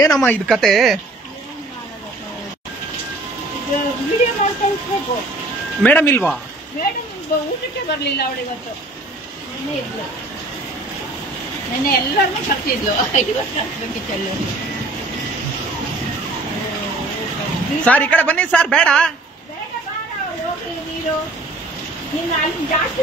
ಏನಮ್ಮ ಇದು ಕತೆ? ಮೇಡಮ್ ಇಲ್ವಾ? ಊಟಕ್ಕೆ ಬರ್ಲಿಲ್ಲ ಅವಳು ಇವತ್ತು. ನೆನ್ನೆ ಎಲ್ಲರನ್ನೂ ಕರ್ತಿದ್ಲು. ಸರ್ ಈ ಕಡೆ ಬನ್ನಿ ಸರ್. ಬೇಡ ಹೋಗ್ಲಿ ನೀರು. ನೀನು ಅಲ್ಲಿ ಜಾಸ್ತಿ